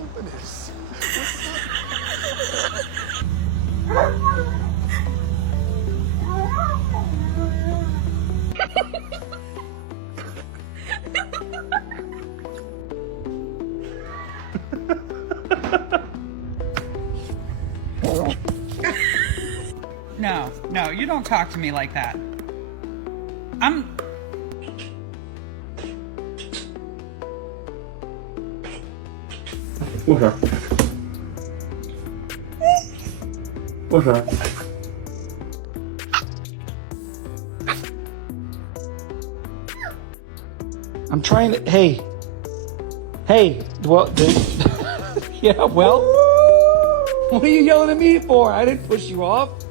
Open this. No, no, you don't talk to me like that. I'm trying to. Hey. Hey. Well, yeah, well. What are you yelling at me for? I didn't push you off.